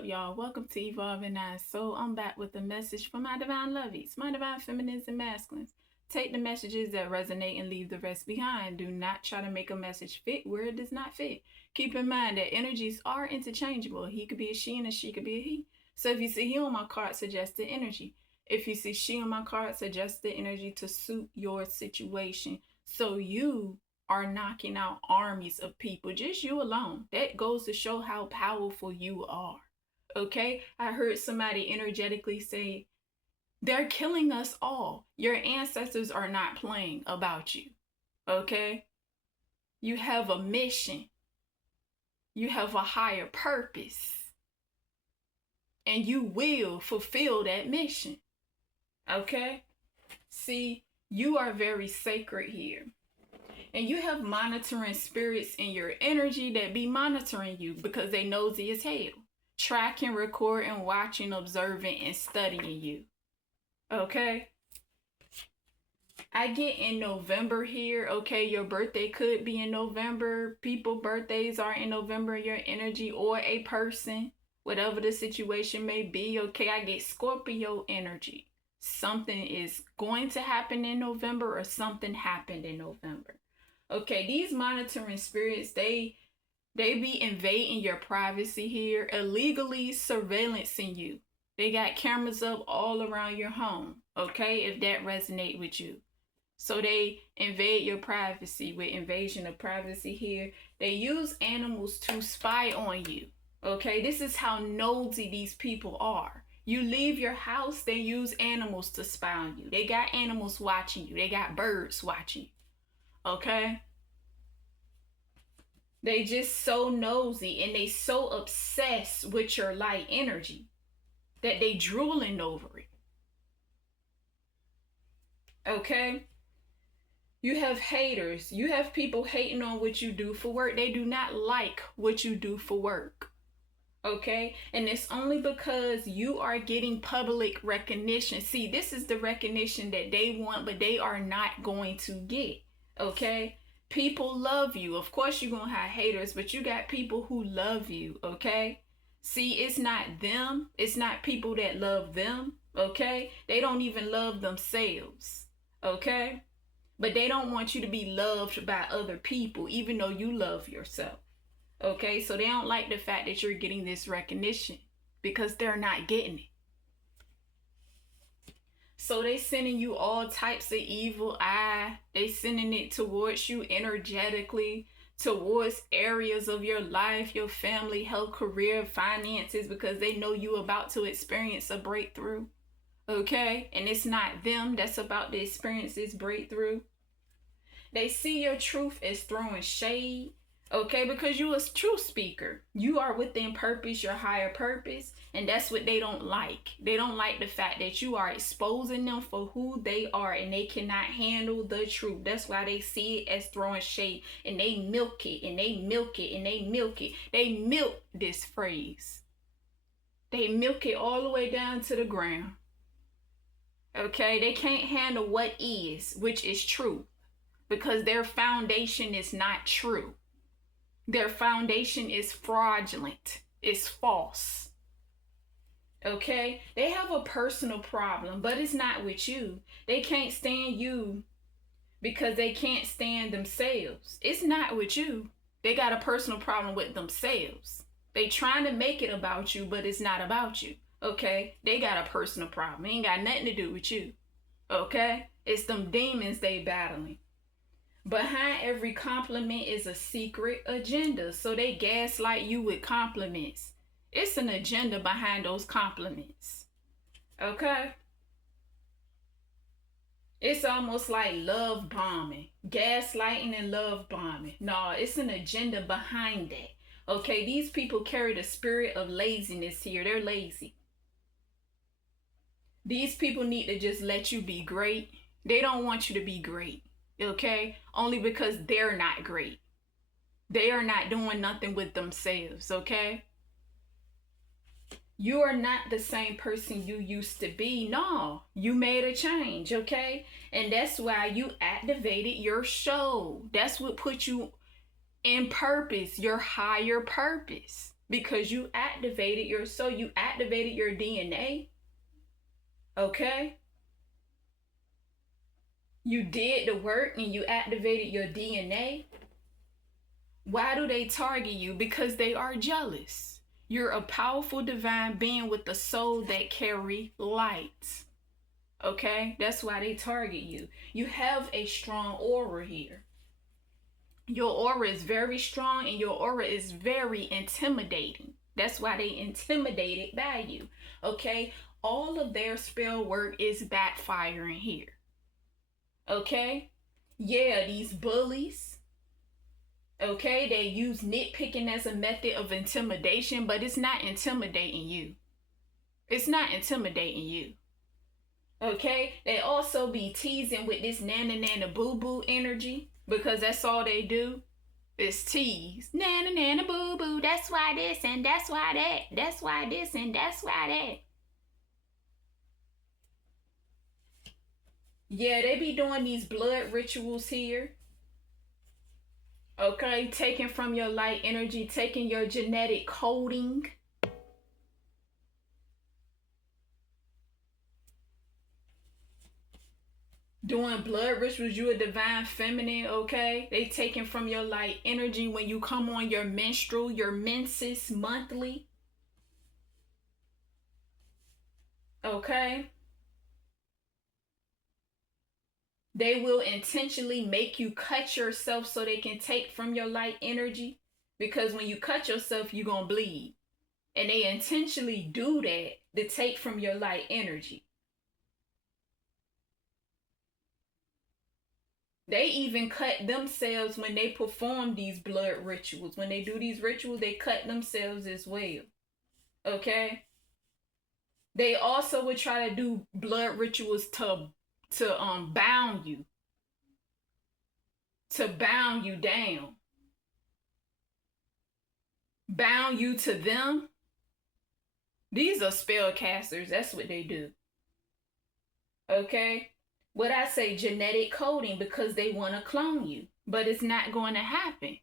up, y'all? Welcome to Evolving Nine Soul. I'm back with a message for my divine lovies, my divine feminines and masculines. Take the messages that resonate and leave the rest behind. Do not try to make a message fit where it does not fit. Keep in mind that energies are interchangeable. He could be a she and a she could be a he. So if you see he on my card, suggest the energy. If you see she on my card, suggest the energy to suit your situation. So you are knocking out armies of people, just you alone. That goes to show how powerful you are. Okay? I heard somebody energetically say, they're killing us all. Your ancestors are not playing about you. Okay? You have a mission. You have a higher purpose. And you will fulfill that mission. Okay? See, you are very sacred here. And you have monitoring spirits in your energy that be monitoring you because they nosy as hell. Tracking, recording, watching, observing, and studying you. Okay? I get in November here. Okay, your birthday could be in November. People birthdays are in November, your energy, or a person, whatever the situation may be. Okay, I get Scorpio energy. Something is going to happen in November or something happened in November. Okay, these monitoring spirits, they be invading your privacy here, illegally surveillancing you. They got cameras up all around your home, okay, if that resonate with you. So they invade your privacy with invasion of privacy here. They use animals to spy on you, okay? This is how nosy these people are. You leave your house, they use animals to spy on you. They got animals watching you. They got birds watching you. Okay? They just so nosy and they so obsessed with your light energy that they drooling over it. Okay? You have haters. You have people hating on what you do for work. They do not like what you do for work. Okay? And it's only because you are getting public recognition. See, this is the recognition that they want, but they are not going to get. Okay? People love you. Of course, you're going to have haters, but you got people who love you. Okay? See, it's not them. It's not people that love them. Okay? They don't even love themselves. Okay? But they don't want you to be loved by other people, even though you love yourself. Okay, so they don't like the fact that you're getting this recognition because they're not getting it. So they sending you all types of evil eye. They sending it towards you energetically, towards areas of your life, your family, health, career, finances, because they know you about to experience a breakthrough. Okay, and it's not them that's about to experience this breakthrough. They see your truth as throwing shade. Okay, because you a truth speaker. You are within purpose, your higher purpose. And that's what they don't like. They don't like the fact that you are exposing them for who they are and they cannot handle the truth. That's why they see it as throwing shade. And they milk it and they milk it and they milk it. They milk this phrase. They milk it all the way down to the ground. Okay, they can't handle what is, which is true. Because their foundation is not true. Their foundation is fraudulent. It's false. Okay? They have a personal problem, but it's not with you. They can't stand you because they can't stand themselves. It's not with you. They got a personal problem with themselves. They trying to make it about you, but it's not about you. Okay? They got a personal problem. It ain't got nothing to do with you. Okay? It's them demons they battling. Behind every compliment is a secret agenda. So they gaslight you with compliments. It's an agenda behind those compliments. Okay? It's almost like love bombing. Gaslighting and love bombing. No, it's an agenda behind that. Okay? These people carry the spirit of laziness here. They're lazy. These people need to just let you be great. They don't want you to be great. Okay? Only because they're not great. They are not doing nothing with themselves, okay? You are not the same person you used to be. No, you made a change, okay? And that's why you activated your soul. That's what put you in purpose, your higher purpose. because you activated your soul, you activated your DNA. Okay? You did the work and you activated your DNA. Why do they target you? Because they are jealous. You're a powerful divine being with a soul that carry light. Okay? That's why they target you. You have a strong aura here. Your aura is very strong and your aura is very intimidating. That's why they intimidated by you. Okay? All of their spell work is backfiring here. Okay? Yeah, these bullies. Okay? They use nitpicking as a method of intimidation, but it's not intimidating you. It's not intimidating you. Okay? They also be teasing with this nana nana boo boo energy, because that's all they do is tease. Nana nana boo boo, that's why this and that's why that. That's why this and that's why that. Yeah, they be doing these blood rituals here. Okay, taking from your light energy, taking your genetic coding. Doing blood rituals, you a divine feminine, okay? They taking from your light energy when you come on your menstrual, your menses monthly. Okay? They will intentionally make you cut yourself so they can take from your light energy. Because when you cut yourself, you're going to bleed. And they intentionally do that to take from your light energy. They even cut themselves when they perform these blood rituals. When they do these rituals, they cut themselves as well. Okay? They also would try to do blood rituals to bound you. To bound you down. Bound you to them. These are spellcasters. That's what they do. Okay? What I say, genetic coding, because they want to clone you. But it's not going to happen.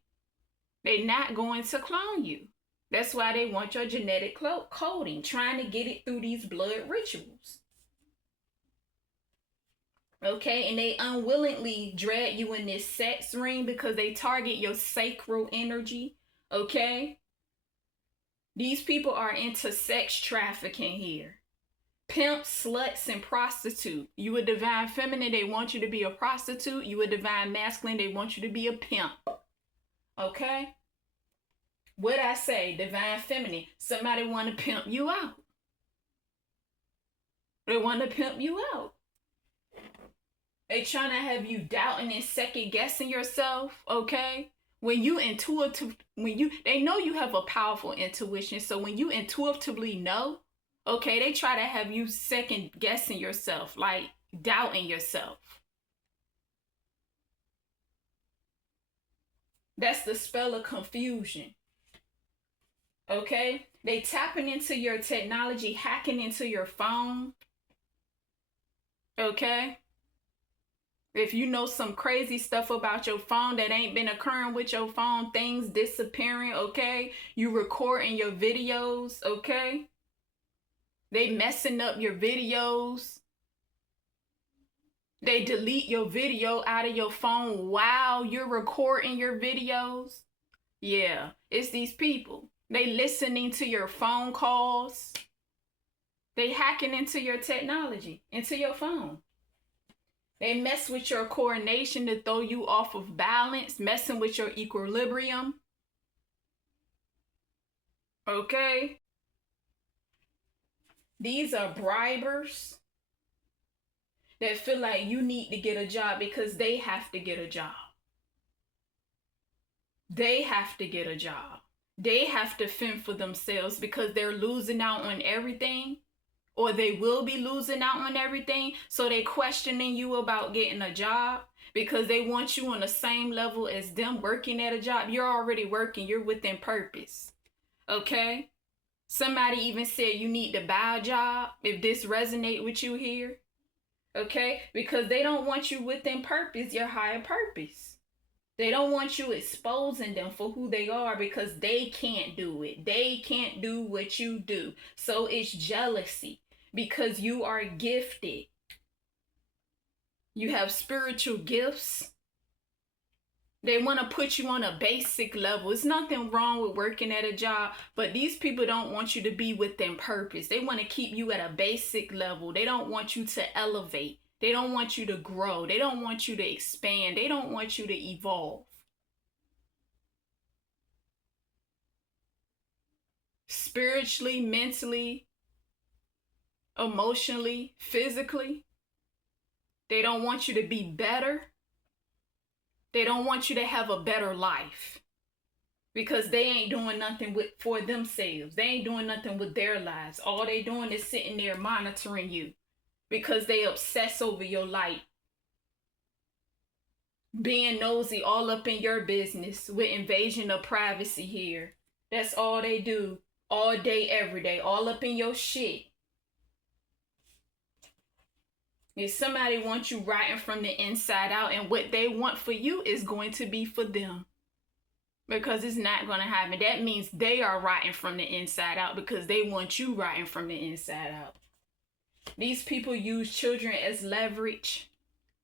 They're not going to clone you. That's why they want your genetic coding, trying to get it through these blood rituals. Okay, and they unwillingly drag you in this sex ring because they target your sacral energy. Okay? These people are into sex trafficking here. Pimps, sluts, and prostitute. You a divine feminine, they want you to be a prostitute. You a divine masculine, they want you to be a pimp. Okay? What I say, divine feminine, somebody want to pimp you out. They want to pimp you out. They trying to have you doubting and second guessing yourself, okay? When you intuitive, they know you have a powerful intuition. So when you intuitively know, okay, they try to have you second guessing yourself, like doubting yourself. That's the spell of confusion. Okay? They tapping into your technology, hacking into your phone. Okay? If you know some crazy stuff about your phone that ain't been occurring with your phone, things disappearing, okay? You recording your videos, okay? They messing up your videos. They delete your video out of your phone while you're recording your videos. Yeah, it's these people. They listening to your phone calls. They hacking into your technology, into your phone. They mess with your coordination to throw you off of balance, messing with your equilibrium. Okay? These are bribers that feel like you need to get a job because they have to get a job. They have to get a job. They have to fend for themselves because they're losing out on everything, or they will be losing out on everything. So they questioning you about getting a job because they want you on the same level as them working at a job. You're already working. You're within purpose. Okay? Somebody even said you need to buy a job if this resonate with you here. Okay? Because they don't want you within purpose, your higher purpose. They don't want you exposing them for who they are because they can't do it. They can't do what you do. So it's jealousy because you are gifted. You have spiritual gifts. They want to put you on a basic level. It's nothing wrong with working at a job, but these people don't want you to be within purpose. They want to keep you at a basic level. They don't want you to elevate. They don't want you to grow. They don't want you to expand. They don't want you to evolve. Spiritually, mentally, emotionally, physically. They don't want you to be better. They don't want you to have a better life because they ain't doing nothing for themselves. They ain't doing nothing with their lives. All they doing is sitting there monitoring you because they obsess over your light. Being nosy all up in your business with invasion of privacy here. That's all they do all day, every day, all up in your shit. If somebody wants you rotten from the inside out, and what they want for you is going to be for them. Because it's not going to happen. That means they are rotten from the inside out because they want you rotten from the inside out. These people use children as leverage.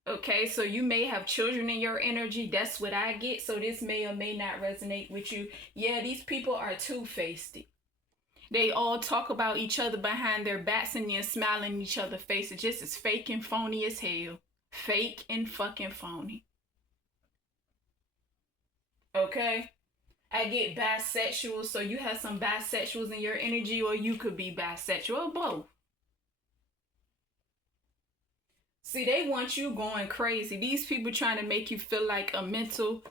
Okay, so you may have children in your energy. That's what I get. So this may or may not resonate with you. Yeah, these people are two-faced. They all talk about each other behind their backs and then smiling in each other's faces. Just as fake and phony as hell. Fake and fucking phony. Okay? I get bisexual, so you have some bisexuals in your energy, or you could be bisexual, or both. See, they want you going crazy. These people trying to make you feel like a mental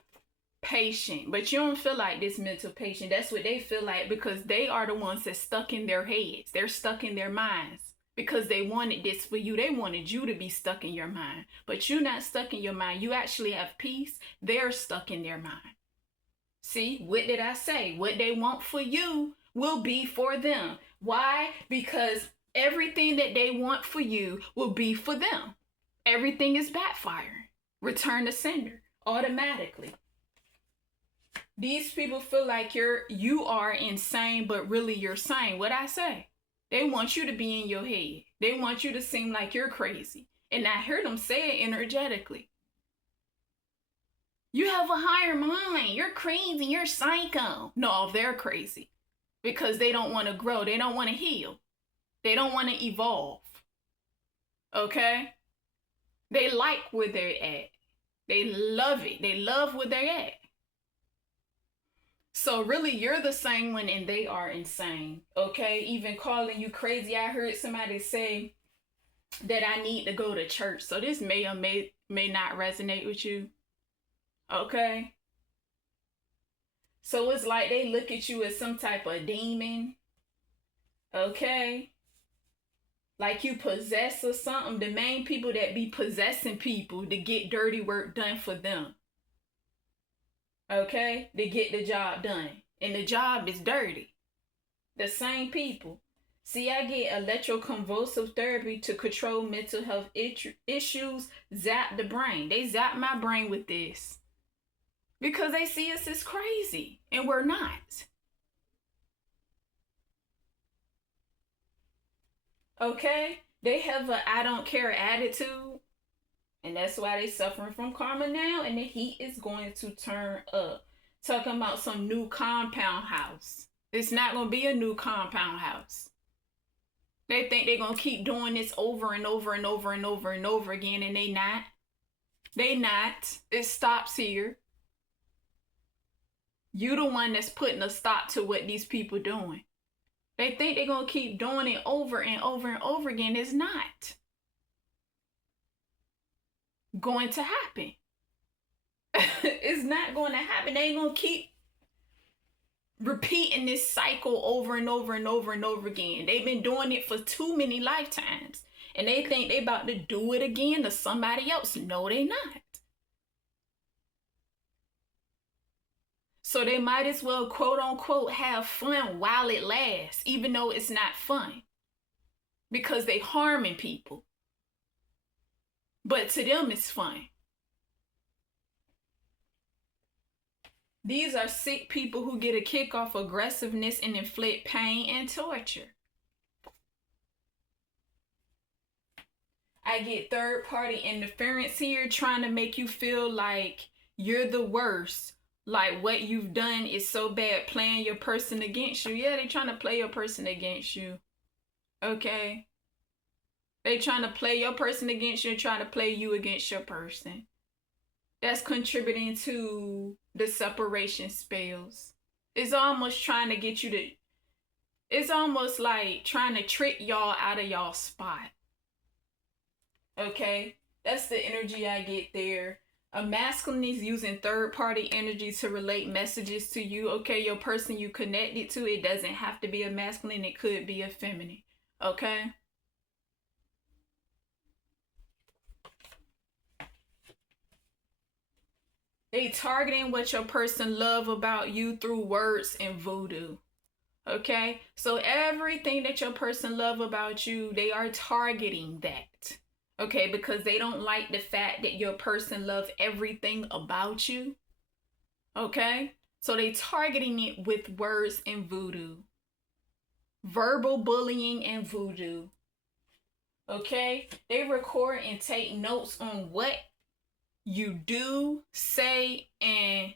patient, but you don't feel like this mental patient. That's what they feel like because they are the ones that's stuck in their heads. They're stuck in their minds because they wanted this for you. They wanted you to be stuck in your mind, but you're not stuck in your mind. You actually have peace. They're stuck in their mind. See, what did I say? What they want for you will be for them. Why? Because everything that they want for you will be for them. Everything is backfiring. Return to sender automatically. These people feel like you are insane, but really you're sane. What I say? They want you to be in your head. They want you to seem like you're crazy. And I hear them say it energetically. You have a higher mind. You're crazy. You're psycho. No, they're crazy because they don't want to grow. They don't want to heal. They don't want to evolve. Okay? They like where they're at. They love it. They love where they're at. So really, you're the sane one and they are insane. Okay? Even calling you crazy. I heard somebody say that I need to go to church. So this may or may not resonate with you. Okay? So it's like they look at you as some type of demon. Okay? Like you possess or something. The main people that be possessing people to get dirty work done for them. Okay? To get the job done. And the job is dirty. The same people. See, I get electroconvulsive therapy to control mental health issues. Zap the brain. They zap my brain with this. Because they see us as crazy. And we're not. Okay? They have a I don't care attitude. And that's why they suffering from karma now. And the heat is going to turn up. Talking about some new compound house. It's not going to be a new compound house. They think they're going to keep doing this over and over and over and over and over again. And they not. They not. It stops here. You the one that's putting a stop to what these people doing. They think they're going to keep doing it over and over and over again. It's not going to happen. It's not going to happen. They ain't going to keep repeating this cycle over and over and over and over again. They've been doing it for too many lifetimes. And they think they about to do it again to somebody else. No, they not. So they might as well, quote unquote, have fun while it lasts, even though it's not fun. Because they harming people. But to them, it's fun. These are sick people who get a kick off aggressiveness and inflict pain and torture. I get third-party interference here, trying to make you feel like you're the worst. Like what you've done is so bad, playing your person against you. Yeah, they trying to play your person against you. Okay? They trying to play your person against you and trying to play you against your person. That's contributing to the separation spells. It's almost trying to get you to... It's almost like trying to trick y'all out of y'all spot. Okay? That's the energy I get there. A masculine is using third-party energy to relate messages to you. Okay, your person you connected to, it doesn't have to be a masculine. It could be a feminine. Okay? They targeting what your person love about you through words and voodoo. Okay? So everything that your person love about you, they are targeting that. Okay? Because they don't like the fact that your person love everything about you. Okay? So they targeting it with words and voodoo. Verbal bullying and voodoo. Okay? They record and take notes on what you do, say, and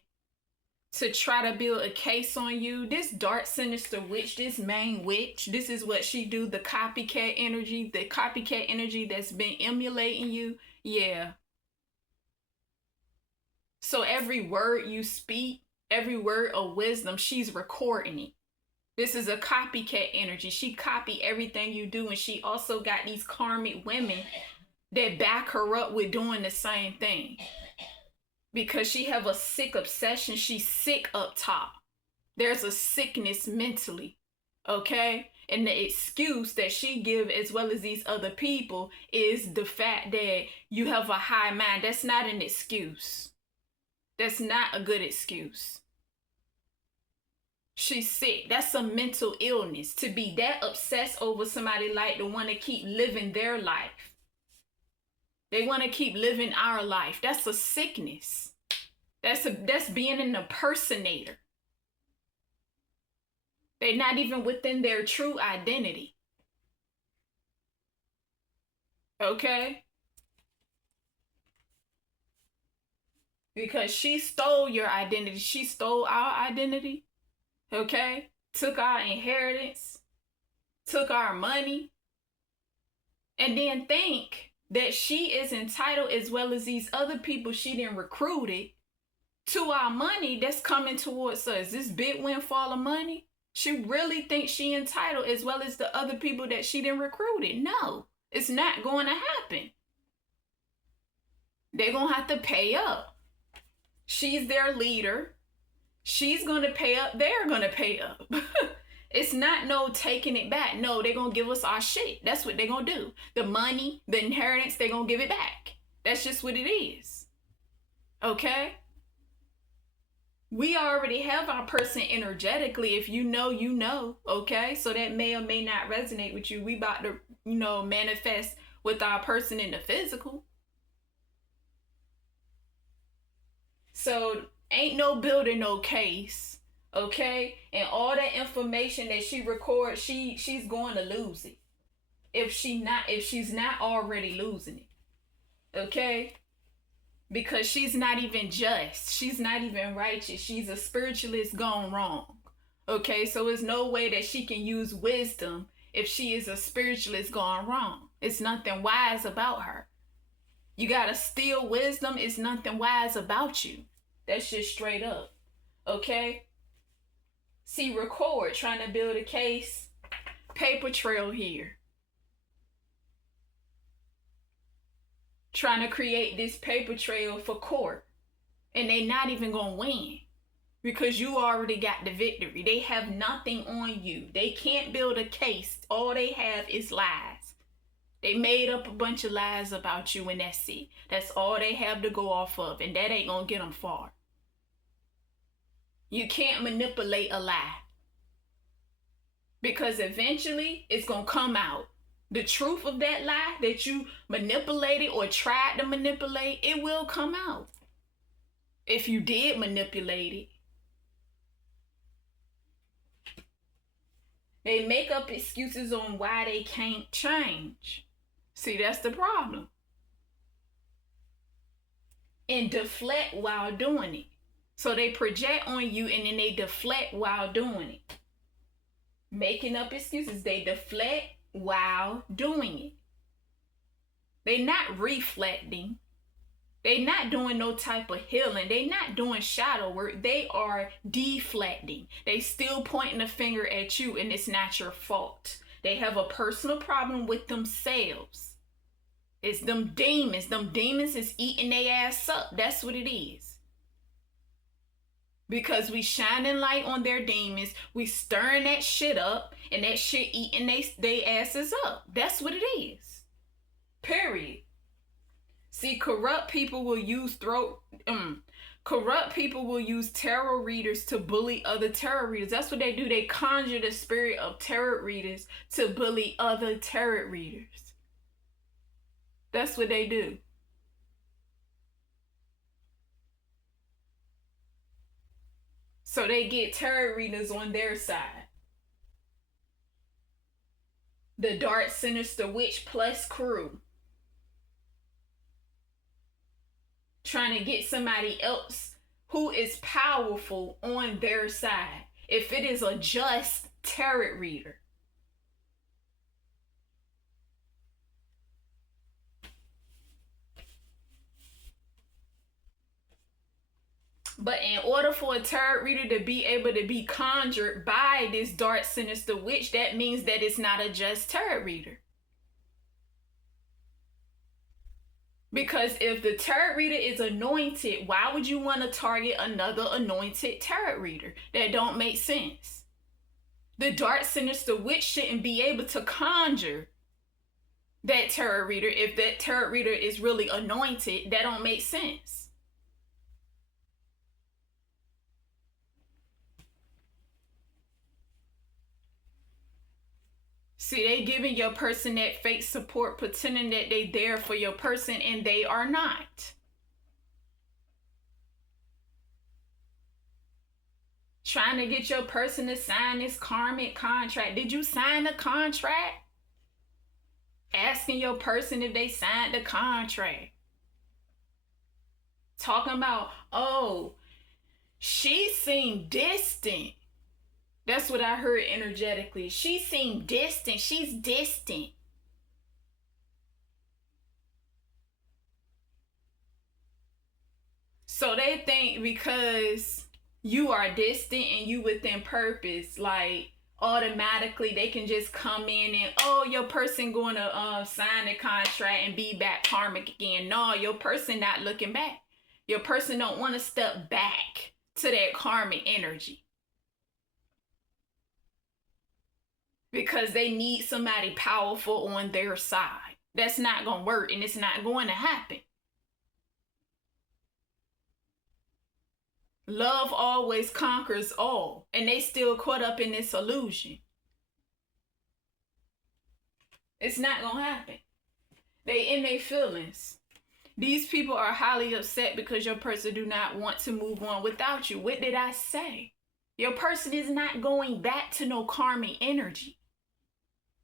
to try to build a case on you. This dark, sinister witch, this main witch, this is what she do, the copycat energy that's been emulating you. Yeah. So every word you speak, every word of wisdom, she's recording it. This is a copycat energy. She copy everything you do, and she also got these karmic women that back her up with doing the same thing. Because she have a sick obsession. She's sick up top. There's a sickness mentally. Okay? And the excuse that she give, as well as these other people, is the fact that you have a high mind. That's not an excuse. That's not a good excuse. She's sick. That's a mental illness. To be that obsessed over somebody like to want to keep living their life. They want to keep living our life. That's a sickness. That's being an impersonator. They're not even within their true identity. Okay? Because she stole your identity. She stole our identity. Okay? Took our inheritance. Took our money. And then think that she is entitled, as well as these other people she done recruited, to our money that's coming towards us. This big windfall of money. She really thinks she entitled, as well as the other people that she done recruited. No, it's not going to happen. They're going to have to pay up. She's their leader. She's going to pay up. They're going to pay up. It's not no taking it back. No, they're going to give us our shit. That's what they're going to do. The money, the inheritance, they're going to give it back. That's just what it is. Okay? We already have our person energetically. If you know, you know. Okay? So that may or may not resonate with you. We about to, manifest with our person in the physical. So ain't no building no case. Okay, and all that information that she records, she's going to lose it if she's not already losing it. Okay, because she's not even just, she's not even righteous. She's a spiritualist gone wrong. Okay, so there's no way that she can use wisdom if she is a spiritualist gone wrong. It's nothing wise about her. You gotta steal wisdom. It's nothing wise about you. That's just straight up. Okay. See, record, trying to build a case. Paper trail here. Trying to create this paper trail for court. And they not even going to win. Because you already got the victory. They have nothing on you. They can't build a case. All they have is lies. They made up a bunch of lies about you, and that's it. That's all they have to go off of. And that ain't going to get them far. You can't manipulate a lie. Because eventually it's going to come out. The truth of that lie that you manipulated or tried to manipulate, it will come out. If you did manipulate it. They make up excuses on why they can't change. See, that's the problem. And deflect while doing it. So they project on you and then they deflect while doing it. Making up excuses. They deflect while doing it. They're not reflecting. They're not doing no type of healing. They're not doing shadow work. They are deflecting. They still pointing a finger at you and it's not your fault. They have a personal problem with themselves. It's them demons. Them demons is eating their ass up. That's what it is. Because we shining light on their demons. We stirring that shit up. And that shit eating they asses up. That's what it is. Period. See, corrupt people will use tarot readers to bully other tarot readers. That's what they do. They conjure the spirit of tarot readers to bully other tarot readers. That's what they do. So they get tarot readers on their side. The Dark Sinister Witch Plus crew. Trying to get somebody else who is powerful on their side. If it is a just tarot reader. But in order for a tarot reader to be able to be conjured by this dark sinister witch, that means that it's not a just tarot reader. Because if the tarot reader is anointed, why would you want to target another anointed tarot reader? That don't make sense. The dark sinister witch shouldn't be able to conjure that tarot reader. If that tarot reader is really anointed, that don't make sense. See, they giving your person that fake support, pretending that they there for your person, and they are not. Trying to get your person to sign this karmic contract. Did you sign the contract? Asking your person if they signed the contract. Talking about, oh, she seemed distant. That's what I heard energetically. She seemed distant. She's distant. So they think because you are distant and you within purpose, like automatically they can just come in and, oh, your person going to sign the contract and be back karmic again. No, your person not looking back. Your person don't want to step back to that karmic energy. Because they need somebody powerful on their side. That's not going to work and it's not going to happen. Love always conquers all. And they still caught up in this illusion. It's not going to happen. They in their feelings. These people are highly upset because your person do not want to move on without you. What did I say? Your person is not going back to no karmic energy.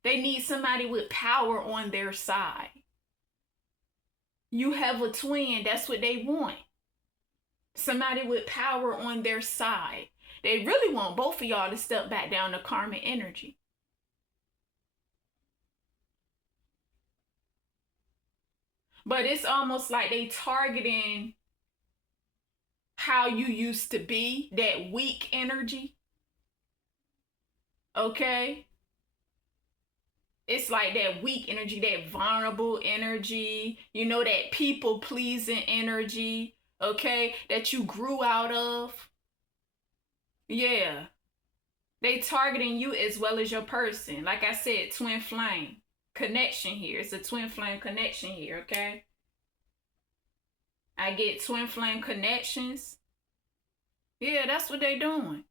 They need somebody with power on their side. You have a twin. That's what they want. Somebody with power on their side. They really want both of y'all to step back down to karmic energy. But it's almost like they targeting how you used to be, that weak energy. Okay? It's like that weak energy, that vulnerable energy, you know, that people-pleasing energy, okay, that you grew out of. Yeah. They targeting you as well as your person. Like I said, twin flame connection here. It's a twin flame connection here, okay? I get twin flame connections. Yeah, that's what they doing.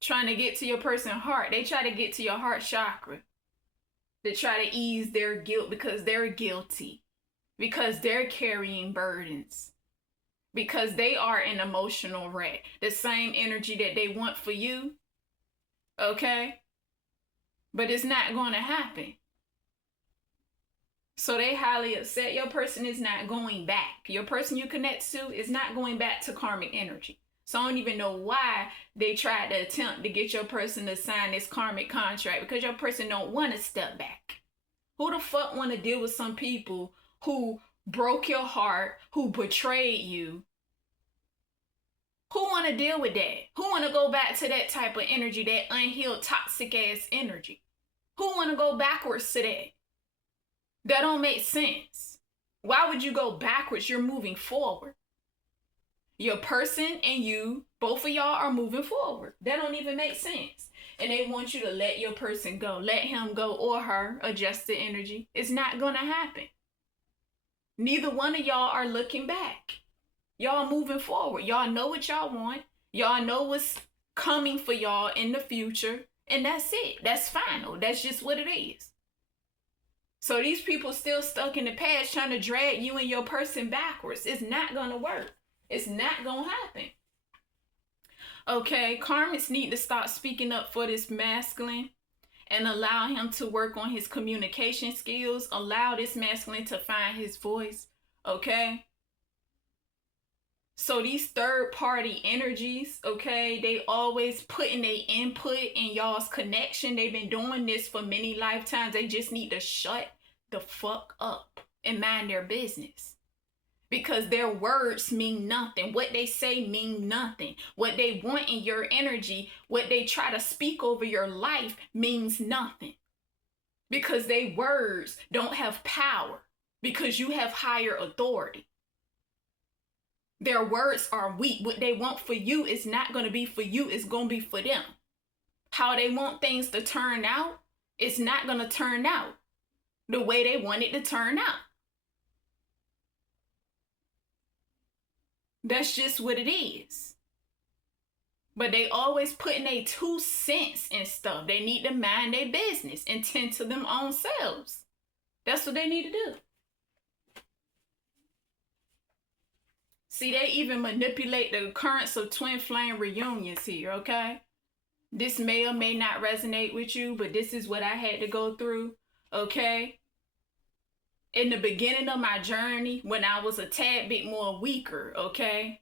Trying to get to your person's heart. They try to get to your heart chakra. They try to ease their guilt because they're guilty. Because they're carrying burdens. Because they are an emotional wreck. The same energy that they want for you. Okay? but it's not going to happen. So they highly upset. Your person is not going back. Your person you connect to is not going back to karmic energy. So I don't even know why they tried to attempt to get your person to sign this karmic contract, because your person don't want to step back. Who the fuck want to deal with some people who broke your heart, who betrayed you? Who want to deal with that? Who want to go back to that type of energy, that unhealed, toxic ass energy? Who want to go backwards to that? That don't make sense. Why would you go backwards? You're moving forward. Your person and you, both of y'all are moving forward. That don't even make sense. And they want you to let your person go. Let him go or her, adjust the energy. It's not going to happen. Neither one of y'all are looking back. Y'all moving forward. Y'all know what y'all want. Y'all know what's coming for y'all in the future. And that's it. That's final. That's just what it is. So these people still stuck in the past trying to drag you and your person backwards. It's not going to work. It's not going to happen. Okay, karmics need to stop speaking up for this masculine and allow him to work on his communication skills. Allow this masculine to find his voice. Okay? So these third party energies, okay, they always putting their input in y'all's connection. They've been doing this for many lifetimes. They just need to shut the fuck up and mind their business. Because their words mean nothing. What they say mean nothing. What they want in your energy, what they try to speak over your life means nothing. Because their words don't have power. Because you have higher authority. Their words are weak. What they want for you is not going to be for you. It's going to be for them. How they want things to turn out, it's not going to turn out the way they want it to turn out. That's just what it is. But they always putting their 2 cents in stuff. They need to mind their business and tend to them own selves. That's what they need to do. See, they even manipulate the occurrence of twin flame reunions here, okay? This may or may not resonate with you, but this is what I had to go through, okay? In the beginning of my journey, when I was a tad bit more weaker, okay?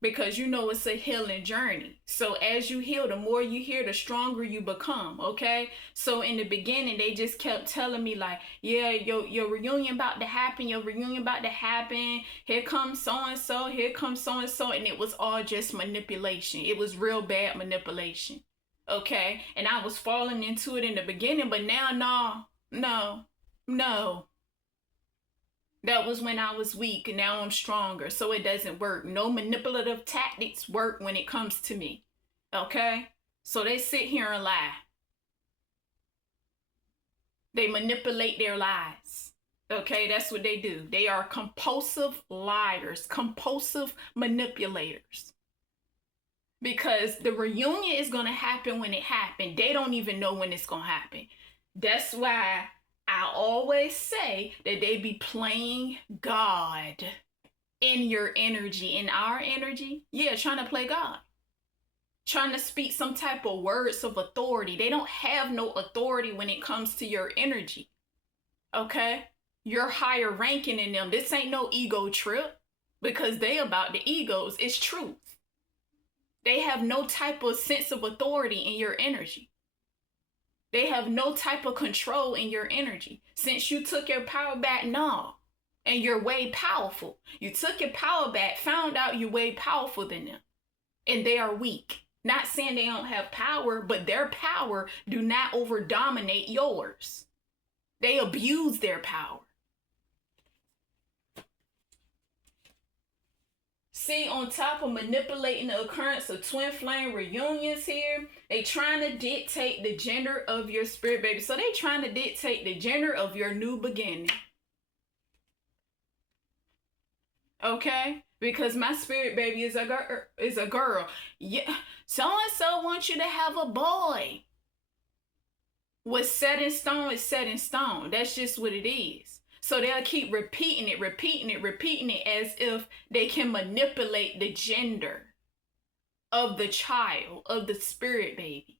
Because you know it's a healing journey. So as you heal, the more you hear, the stronger you become, okay? So in the beginning, they just kept telling me like, yeah, your reunion about to happen, your reunion about to happen. Here comes so-and-so, here comes so-and-so. And it was all just manipulation. It was real bad manipulation, okay? And I was falling into it in the beginning, but now, no. That was when I was weak, and now I'm stronger, so it doesn't work. No manipulative tactics work when it comes to me, okay? So they sit here and lie. They manipulate their lies, okay? That's what they do. They are compulsive liars, compulsive manipulators. Because the reunion is going to happen when it happens. They don't even know when it's going to happen. That's why I always say that they be playing God in your energy, in our energy. Yeah, trying to play God. Trying to speak some type of words of authority. They don't have no authority when it comes to your energy. Okay? You're higher ranking in them. This ain't no ego trip. Because they about the egos. It's truth. They have no type of sense of authority in your energy. They have no type of control in your energy. Since you took your power back, no. And you're way powerful. You took your power back, found out you're way powerful than them. And they are weak. Not saying they don't have power, but their power do not over-dominate yours. They abuse their power. See, on top of manipulating the occurrence of twin flame reunions here, they trying to dictate the gender of your spirit baby. So they trying to dictate the gender of your new beginning. Okay? Because my spirit baby is a girl. Yeah, so-and-so wants you to have a boy. What's set in stone is set in stone. That's just what it is. So they'll keep repeating it as if they can manipulate the gender of the child, of the spirit baby.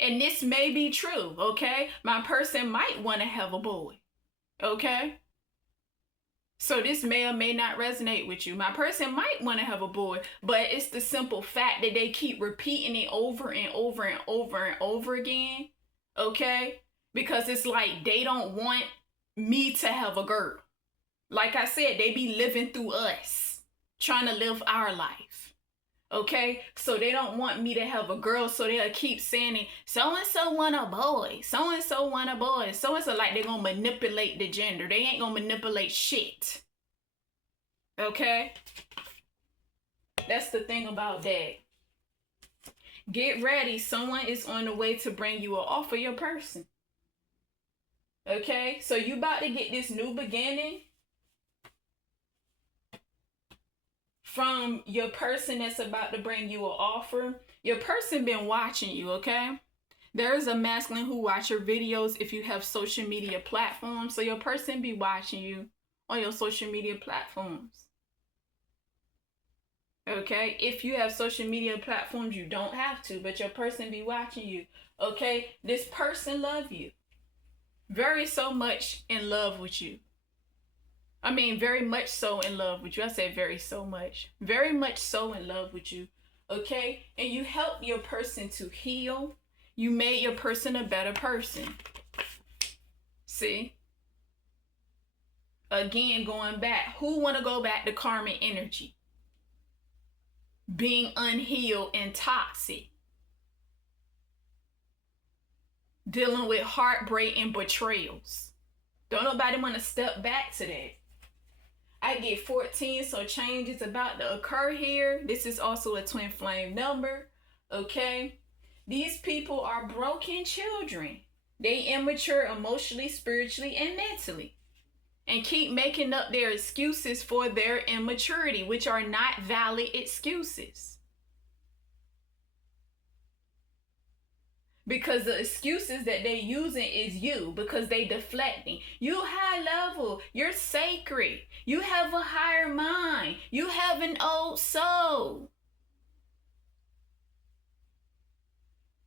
And this may be true, okay? My person might want to have a boy, okay? So this may or may not resonate with you. My person might want to have a boy, but it's the simple fact that they keep repeating it over and over and over and over again, okay? Because it's like they don't want me to have a girl. Like I said, they be living through us, trying to live our life. Okay, so they don't want me to have a girl, so they'll keep saying it. So and so want a boy. So and so want a boy. So and so, like they're gonna manipulate the gender. They ain't gonna manipulate shit. Okay, that's the thing about that. Get ready. Someone is on the way to bring you an offer, your person. Okay, so you about to get this new beginning from your person that's about to bring you an offer. Your person been watching you, okay? There's a masculine who watch your videos if you have social media platforms. So your person be watching you on your social media platforms. Okay? If you have social media platforms, you don't have to, but your person be watching you. Okay? This person love you. Very so much in love with you. I mean, very much so in love with you. I said very so much. Very much so in love with you. Okay? And you help your person to heal. You made your person a better person. See? Again, going back. Who want to go back to karmic energy? Being unhealed and toxic. Dealing with heartbreak and betrayals. Don't nobody want to step back to that. I get 14, so change is about to occur here. This is also a twin flame number, okay? These people are broken children. They immature emotionally, spiritually, and mentally. And keep making up their excuses for their immaturity, which are not valid excuses. Because the excuses that they using is you, because they deflecting. You high level, you're sacred, you have a higher mind, you have an old soul.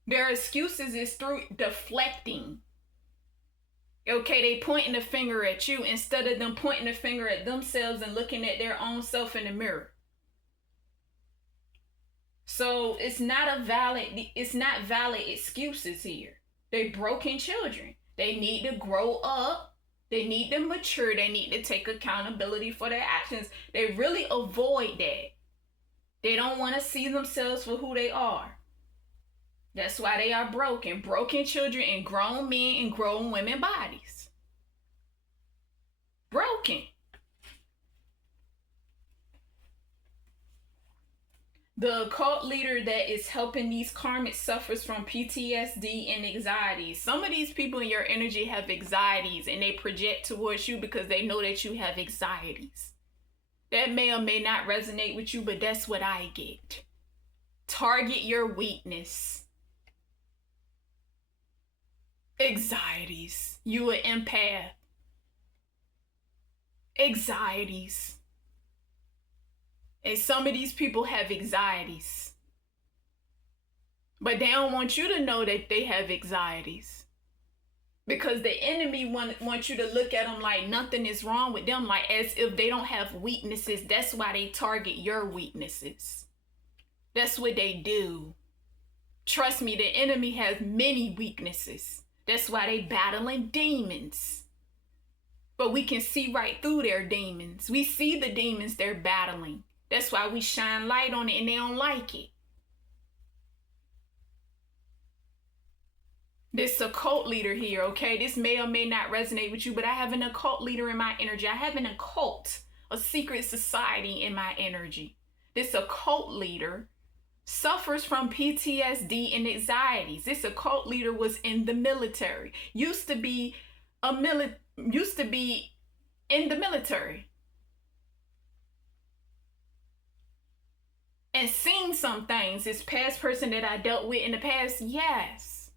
Their excuses is through deflecting. Okay, they pointing the finger at you instead of them pointing the finger at themselves and looking at their own self in the mirror. So it's not valid excuses here. They broken children. They need to grow up. They need to mature. They need to take accountability for their actions. They really avoid that. They don't want to see themselves for who they are. That's why they are broken. Broken children in grown men and grown women bodies. Broken. The occult leader that is helping these karmics suffers from PTSD and anxiety. Some of these people in your energy have anxieties and they project towards you because they know that you have anxieties. That may or may not resonate with you, but that's what I get. Target your weakness. Anxieties. You an empath. Anxieties. And some of these people have anxieties. But they don't want you to know that they have anxieties. Because the enemy wants you to look at them like nothing is wrong with them, like as if they don't have weaknesses. That's why they target your weaknesses. That's what they do. Trust me, the enemy has many weaknesses. That's why they battling demons. But we can see right through their demons. We see the demons they're battling. That's why we shine light on it and they don't like it. This occult leader here, okay? This may or may not resonate with you, but I have an occult leader in my energy. I have an occult, a secret society in my energy. This occult leader suffers from PTSD and anxieties. This occult leader was in the military. Used to be in the military. And seen some things. This past person that I dealt with in the past, yes.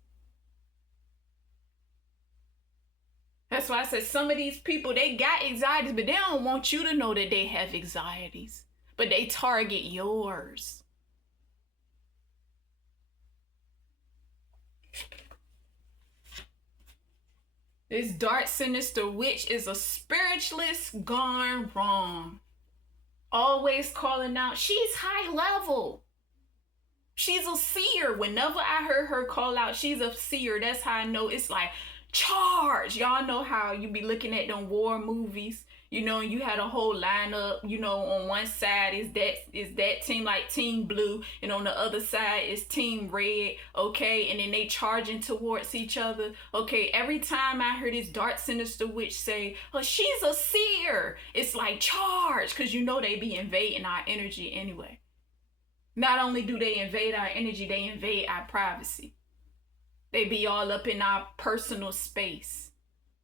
That's why I said some of these people, they got anxieties, but they don't want you to know that they have anxieties. But they target yours. This dark, sinister witch is a spiritualist gone wrong. Always calling out, she's high level. She's a seer. Whenever I heard her call out, she's a seer, that's how I know it's like, charge. Y'all know how you be looking at them war movies, you know, and you had a whole lineup, you know, on one side is that team, like team blue, and on the other side is team red, okay, and then they charging towards each other, okay. Every time I hear this dark sinister witch say, oh, she's a seer, it's like charge, because you know they be invading our energy anyway. Not only do they invade our energy, they invade our privacy. They be all up in our personal space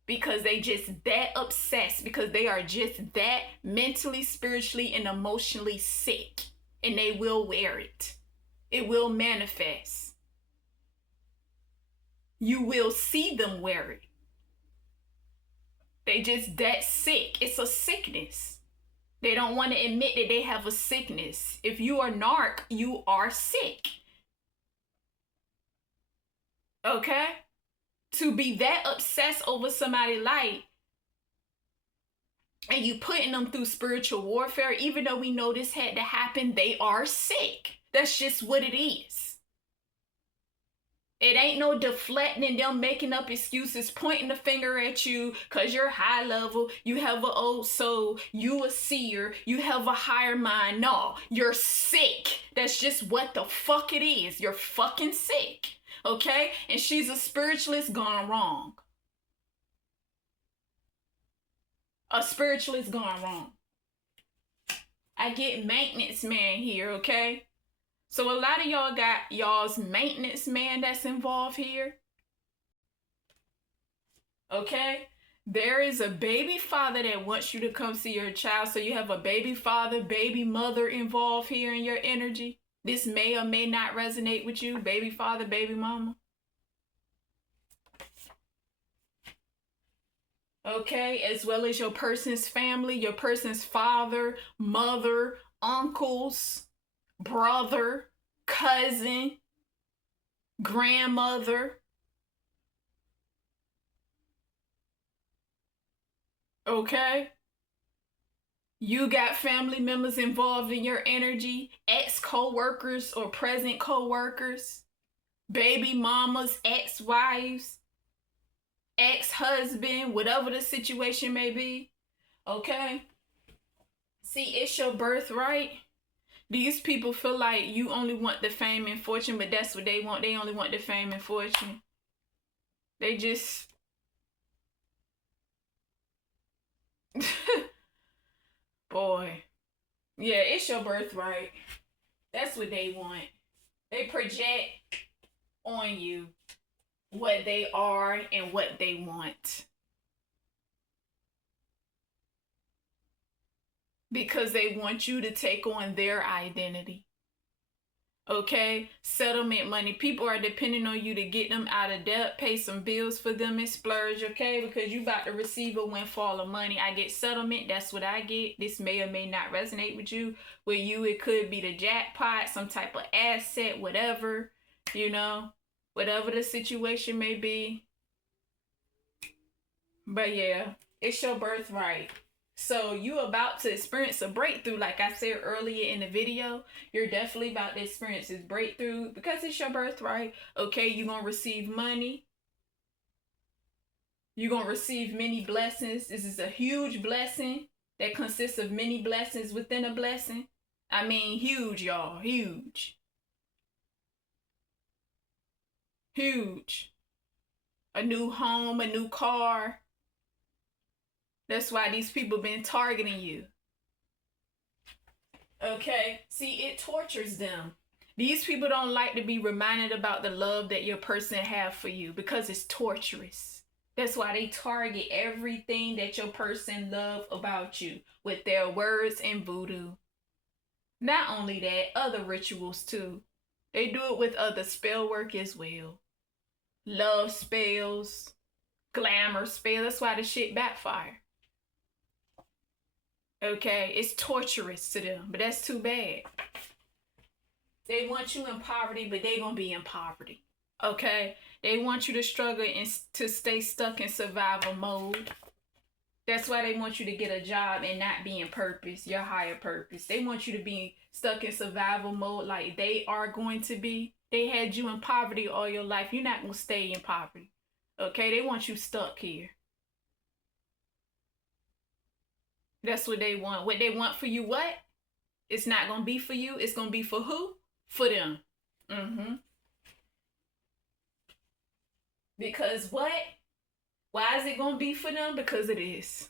because they just that obsessed, because they are just that mentally, spiritually, and emotionally sick, and they will wear it. It will manifest. You will see them wear it. They just that sick. It's a sickness. They don't want to admit that they have a sickness. If you are narc, you are sick. Okay? To be that obsessed over somebody's life and you putting them through spiritual warfare, even though we know this had to happen, they are sick. That's just what it is. It ain't no deflecting them making up excuses, pointing the finger at you because you're high level, you have an old soul, you a seer, you have a higher mind. No, you're sick. That's just what the fuck it is. You're fucking sick. Okay? And she's a spiritualist gone wrong. A spiritualist gone wrong. I get maintenance man here, okay? So a lot of y'all got y'all's maintenance man that's involved here. Okay? There is a baby father that wants you to come see your child. So you have a baby father, baby mother involved here in your energy. This may or may not resonate with you, baby father, baby mama. Okay, as well as your person's family, your person's father, mother, uncles, brother, cousin, grandmother. Okay? You got family members involved in your energy, ex-co-workers or present co-workers, baby mamas, ex-wives, ex-husband, whatever the situation may be. Okay? See, it's your birthright. These people feel like you only want the fame and fortune, but that's what they want. They only want the fame and fortune. They just... Boy. Yeah, it's your birthright. That's what they want. They project on you what they are and what they want. Because they want you to take on their identity. Okay? Settlement money. People are depending on you to get them out of debt, pay some bills for them and splurge, okay? Because you about to receive a windfall of money. I get settlement. That's what I get. This may or may not resonate with you. With you, it could be the jackpot, some type of asset, whatever, you know, whatever the situation may be. But yeah, it's your birthright. So you about to experience a breakthrough. Like I said earlier in the video, you're definitely about to experience this breakthrough because it's your birthright. Okay, you're going to receive money. You're going to receive many blessings. This is a huge blessing that consists of many blessings within a blessing. I mean, huge, y'all. Huge. Huge. A new home, a new car. That's why these people been targeting you. Okay? See, it tortures them. These people don't like to be reminded about the love that your person have for you because it's torturous. That's why they target everything that your person love about you with their words and voodoo. Not only that, other rituals too. They do it with other spell work as well. Love spells, glamour spells. That's why the shit backfire. Okay, it's torturous to them, but that's too bad. They want you in poverty, but they gonna be in poverty. Okay, They want you to struggle and to stay stuck in survival mode. That's why they want you to get a job and not be in purpose, your higher purpose. They want you to be stuck in survival mode like they are going to be. They had you in poverty all your life. You're not going to stay in poverty. Okay? They want you stuck here. That's what they want. What they want for you, what? It's not going to be for you. It's going to be for who? For them. Because what? Why is it going to be for them? Because it is.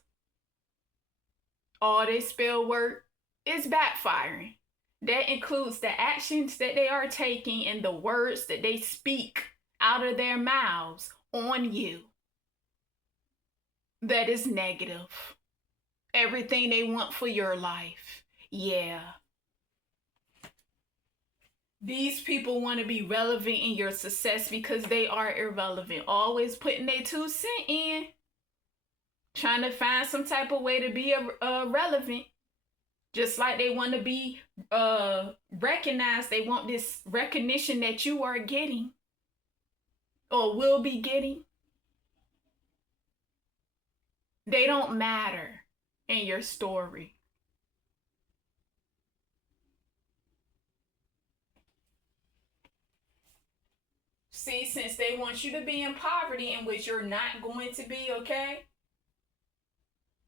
All this spell work is backfiring. That includes the actions that they are taking and the words that they speak out of their mouths on you. That is negative. Everything they want for your life. Yeah. These people want to be relevant in your success because they are irrelevant. Always putting their 2 cents in. Trying to find some type of way to be relevant. Just like they want to be recognized. They want this recognition that you are getting. Or will be getting. They don't matter in your story. See, since they want you to be in poverty, in which you're not going to be, okay?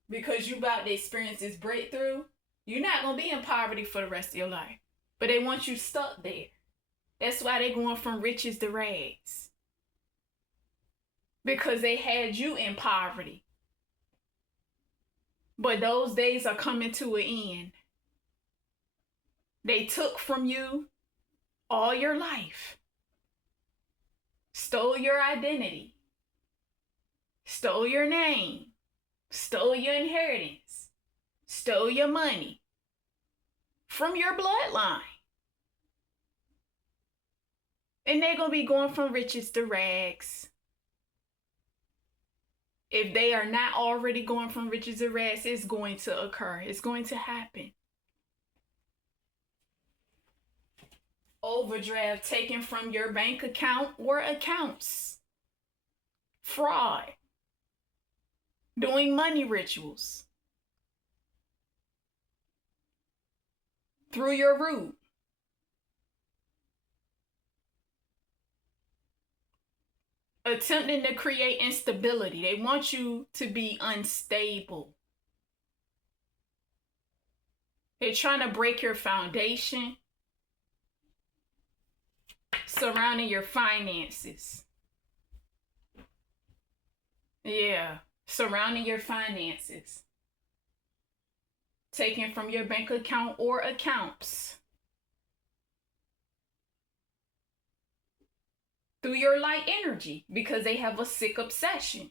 Because you're about to experience this breakthrough, you're not going to be in poverty for the rest of your life. But they want you stuck there. That's why they're going from riches to rags. Because they had you in poverty. But those days are coming to an end. They took from you all your life. Stole your identity, stole your name, stole your inheritance, stole your money from your bloodline. And they're going to be going from riches to rags. If they are not already going from riches to rags, it's going to occur. It's going to happen. Overdraft taken from your bank account or accounts. Fraud. Doing money rituals. Through your root. Attempting to create instability. They want you to be unstable. They're trying to break your foundation. Surrounding your finances. Yeah, surrounding your finances. Taken from your bank account or accounts. Through your light energy, because they have a sick obsession.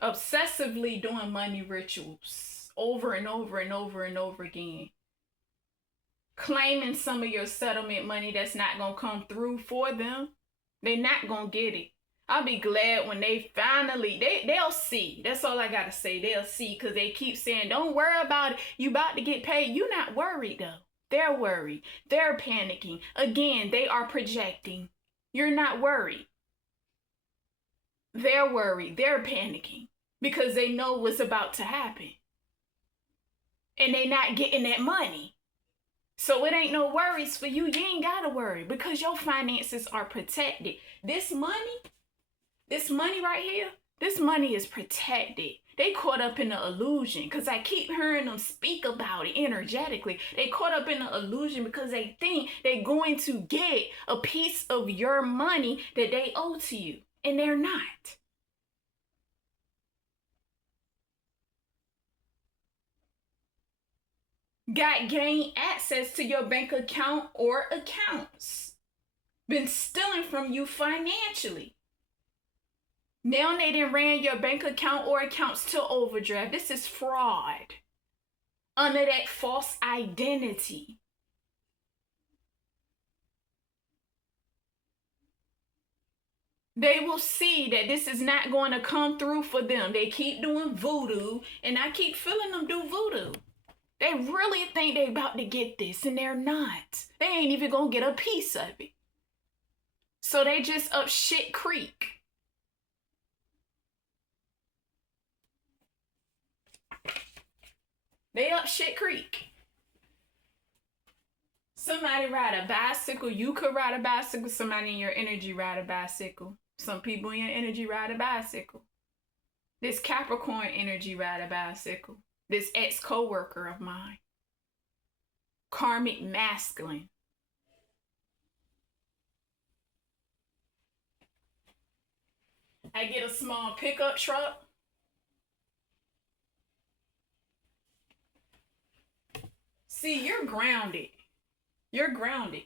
Obsessively doing money rituals over and over and over and over again. Claiming some of your settlement money that's not going to come through for them. They're not going to get it. I'll be glad when they finally, they'll see. That's all I got to say. They'll see, because they keep saying, don't worry about it. You about to get paid. You're not worried though. They're worried. They're panicking. Again, they are projecting. You're not worried. They're worried. They're panicking. Because they know what's about to happen. And they not getting that money. So it ain't no worries for you. You ain't got to worry. Because your finances are protected. This money right here, this money is protected. They caught up in the illusion. Because I keep hearing them speak about it energetically. They caught up in the illusion because they think they're going to get a piece of your money that they owe to you. And they're not. Gained access to your bank account or accounts. Been stealing from you financially. Now they done ran your bank account or accounts to overdraft. This is fraud. Under that false identity. They will see that this is not going to come through for them. They keep doing voodoo, and I keep feeling them do voodoo. They really think they about to get this, and they're not. They ain't even gonna get a piece of it. So they just up shit creek. They up shit creek. Somebody ride a bicycle. You could ride a bicycle. Somebody in your energy ride a bicycle. Some people in your energy ride a bicycle. This Capricorn energy ride a bicycle. This ex-coworker of mine. Karmic masculine. I get a small pickup truck. See, you're grounded. You're grounded.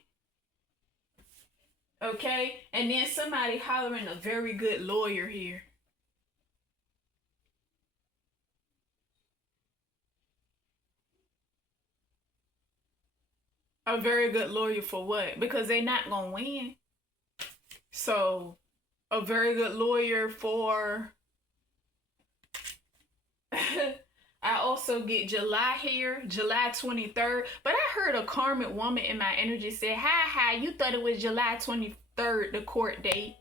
Okay? And then somebody hollering a very good lawyer here. A very good lawyer for what? Because they're not going to win. So, a very good lawyer for... I also get July here, July 23rd. But I heard a karmic woman in my energy say, hi, you thought it was July 23rd, the court date.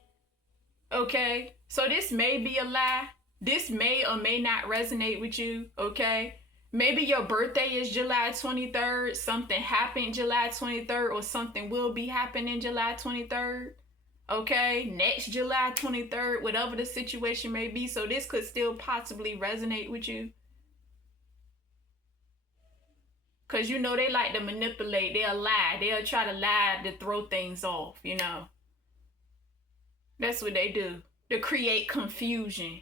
Okay? So this may be a lie. This may or may not resonate with you. Okay? Maybe your birthday is July 23rd. Something happened July 23rd, or something will be happening July 23rd. Okay? Next July 23rd, whatever the situation may be. So this could still possibly resonate with you. Because, you know, they like to manipulate. They'll lie. They'll try to lie to throw things off, you know. That's what they do. To create confusion.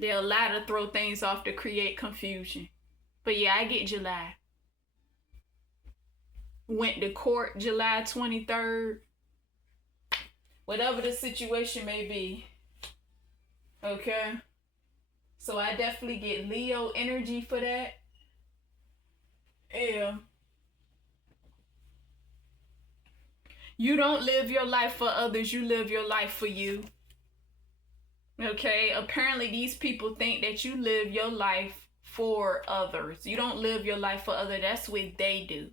They'll lie to throw things off to create confusion. But yeah, I get July. Went to court July 23rd. Whatever the situation may be. Okay? So I definitely get Leo energy for that. Yeah. You don't live your life for others. You live your life for you. Okay? Apparently these people think that you live your life for others. You don't live your life for others. That's what they do.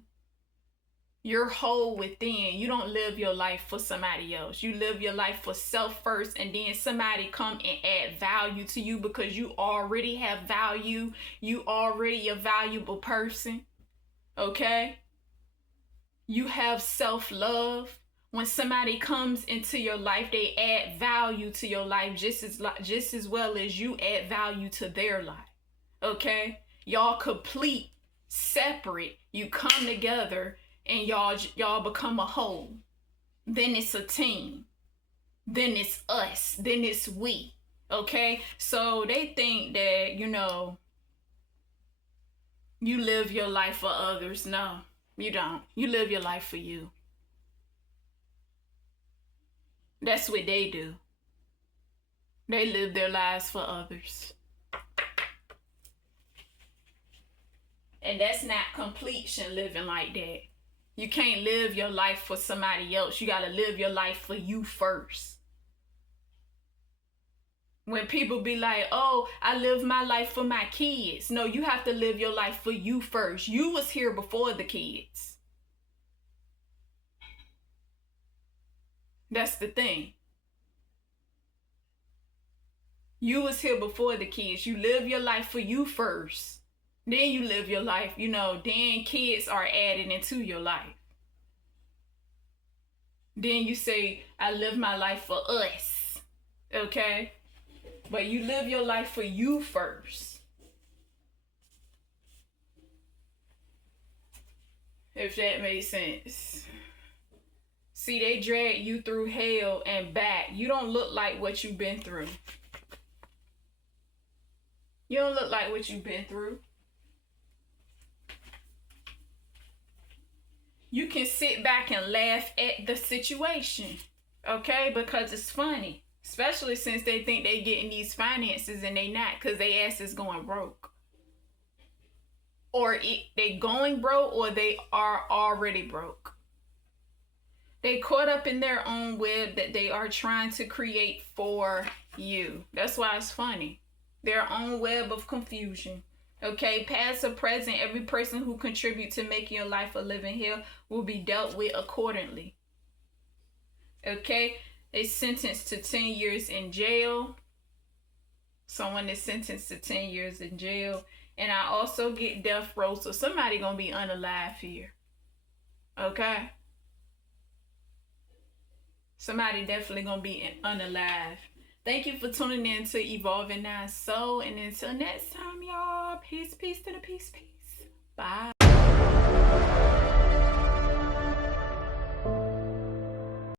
You're whole within. You don't live your life for somebody else. You live your life for self first, and then somebody come and add value to you because you already have value. You already a valuable person. Okay? You have self-love. When somebody comes into your life, they add value to your life just as well as you add value to their life. Okay? Y'all complete, separate. You come together and y'all become a whole. Then it's a team. Then it's us. Then it's we. Okay? So they think that, you know, you live your life for others. No, you don't. You live your life for you. That's what they do. They live their lives for others. And that's not completion living like that. You can't live your life for somebody else. You got to live your life for you first. When people be like, oh, I live my life for my kids. No, you have to live your life for you first. You was here before the kids. That's the thing. You was here before the kids. You live your life for you first. Then you live your life, you know, then kids are added into your life. Then you say, I live my life for us. Okay? But you live your life for you first. If that makes sense. See, they drag you through hell and back. You don't look like what you've been through. You don't look like what you've been through. You can sit back and laugh at the situation, okay? Because it's funny, especially since they think they getting these finances and they not, because they ass is going broke. Or they going broke, or they are already broke. They caught up in their own web that they are trying to create for you. That's why it's funny. Their own web of confusion. Okay, past or present, every person who contributes to making your life a living hell will be dealt with accordingly. Okay, they sentenced to 10 years in jail. Someone is sentenced to 10 years in jail. And I also get death row, so somebody gonna be unalive here. Okay? Somebody definitely gonna be unalive. Thank you for tuning in to Evolving Now Soul. And until next time, y'all, peace to the peace. Bye.